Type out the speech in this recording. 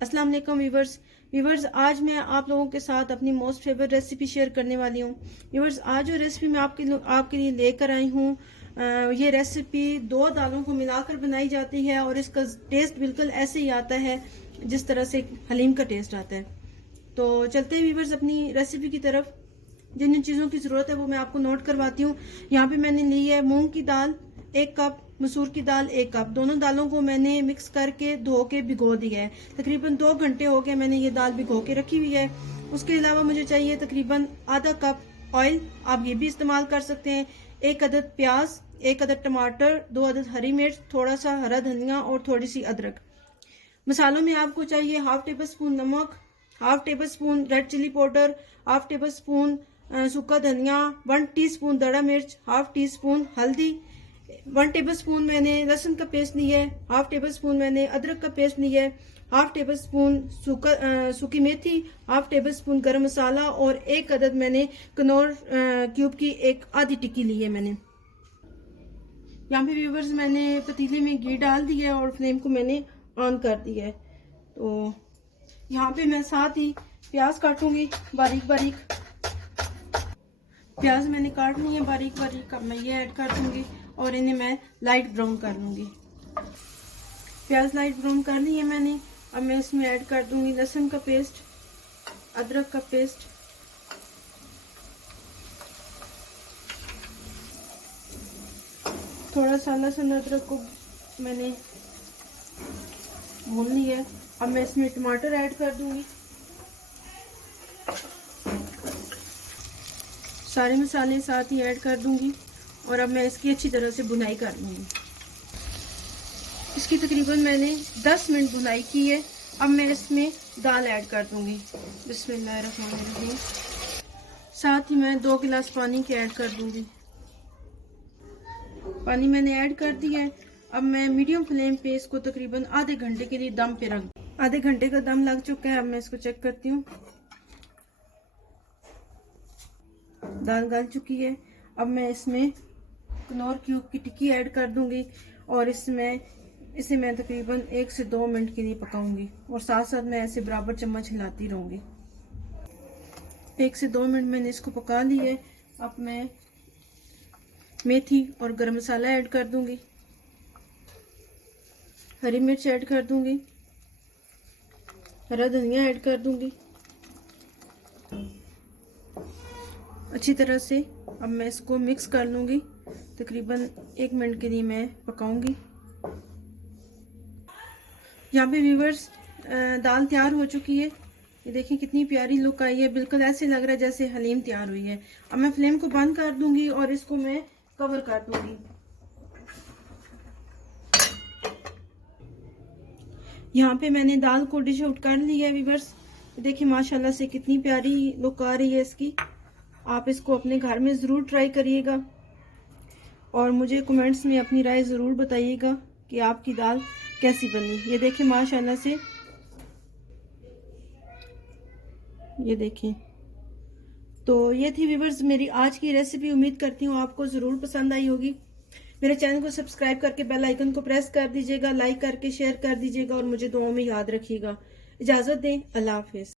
अस्सलाम वालेकुम व्यूवर्स, आज मैं आप लोगों के साथ अपनी मोस्ट फेवरेट रेसिपी शेयर करने वाली हूँ। व्यूवर्स, आज जो रेसिपी मैं आपके लिए लेकर आई हूँ, ये रेसिपी 2 दालों को मिलाकर बनाई जाती है और इसका टेस्ट बिल्कुल ऐसे ही आता है जिस तरह से हलीम का टेस्ट आता है। तो चलते हैं व्यूवर्स अपनी रेसिपी की तरफ। जिन जिन चीज़ों की ज़रूरत है वो मैं आपको नोट करवाती हूँ। यहाँ पे मैंने ली है मूंग की दाल 1 कप, मसूर की दाल 1 कप। दोनों दालों को मैंने मिक्स करके धो के भिगो दिया है। तकरीबन 2 घंटे हो गए मैंने ये दाल भिगो के रखी हुई है। उसके अलावा मुझे चाहिए तकरीबन आधा कप ऑयल, आप ये भी इस्तेमाल कर सकते हैं। 1 अदद प्याज, 1 अदद टमाटर, 2 अदद हरी मिर्च, थोड़ा सा हरा धनिया और थोड़ी सी अदरक। मसालों में आपको चाहिए 1/2 टेबल स्पून नमक, 1/2 tablespoon red chilli powder, 1/2 tablespoon सूखा धनिया, 1 टीस्पून दड़ा मिर्च, 1/2 टीस्पून हल्दी, 1 टेबल स्पून मैंने लहसुन का पेस्ट लिया है, 1/2 टेबल स्पून मैंने अदरक का पेस्ट लिया है, 1/2 टेबल स्पून सूखी मेथी, 1/2 टेबल स्पून गरम मसाला और 1 अदद मैंने कनौर क्यूब की 1 आधी टिक्की ली है मैंने। यहाँ पे व्यूवर्स मैंने पतीले में घी डाल दिया है और फ्लेम को मैंने ऑन कर दिया है। तो यहाँ पे मैं साथ ही प्याज काटूंगी बारीक बारीक। प्याज मैंने काट ली है बारीक बारीक। अब मैं ये ऐड कर दूंगी और इन्हें मैं लाइट ब्राउन कर लूंगी। प्याज लाइट ब्राउन कर ली है मैंने। अब मैं इसमें ऐड कर दूंगी लहसुन का पेस्ट, अदरक का पेस्ट, थोड़ा सा लहसुन अदरक को मैंने भून लिया है। अब मैं इसमें टमाटर ऐड कर दूंगी। सारे मसाले साथ ही ऐड कर दूंगी और अब मैं इसकी अच्छी तरह से भुनाई कर लूंगी। इसकी तकरीबन मैंने 10 मिनट भुनाई की है। अब मैं इसमें दाल ऐड कर दूंगी। बिस्मिल्लाहिर्रहमानिर्रहीम। साथ ही मैं 2 गिलास पानी के ऐड कर दूंगी। पानी मैंने ऐड कर दिया है। अब मैं मीडियम फ्लेम पे इसको तकरीबन आधे घंटे के लिए दम पे रख। आधे घंटे का दम लग चुका है। अब मैं इसको चेक करती हूँ। दाल गल चुकी है। अब मैं इसमें कनौर क्यूब की टिक्की ऐड कर दूंगी और इसे मैं तकरीबन 1 से 2 मिनट के लिए पकाऊंगी और साथ साथ मैं ऐसे बराबर चम्मच हिलाती रहूंगी। 1 से 2 मिनट मैंने इसको पका ली है। अब मैं मेथी और गरम मसाला ऐड कर दूंगी, हरी मिर्च ऐड कर दूंगी, हरा धनिया ऐड कर दूंगी अच्छी तरह से। अब मैं इसको मिक्स कर लूंगी। तकरीबन 1 मिनट के लिए मैं पकाऊंगी। यहाँ पे व्यूवर्स दाल तैयार हो चुकी है। ये देखिए कितनी प्यारी लुक आई है। बिल्कुल ऐसे लग रहा है जैसे हलीम तैयार हुई है। अब मैं फ्लेम को बंद कर दूंगी और इसको मैं कवर कर दूंगी। यहाँ पे मैंने दाल को डिश आउट कर लिया है व्यूवर्स। देखिए माशाल्लाह से कितनी प्यारी लुक आ रही है इसकी। आप इसको अपने घर में ज़रूर ट्राई करिएगा और मुझे कमेंट्स में अपनी राय ज़रूर बताइएगा कि आपकी दाल कैसी बनी। ये देखिए माशाल्लाह से, ये देखिए। तो ये थी व्यूवर्स मेरी आज की रेसिपी। उम्मीद करती हूँ आपको ज़रूर पसंद आई होगी। मेरे चैनल को सब्सक्राइब करके बेल आइकन को प्रेस कर दीजिएगा, लाइक करके शेयर कर दीजिएगा और मुझे दुआओं में याद रखिएगा। इजाज़त दें, अल्लाह हाफिज़।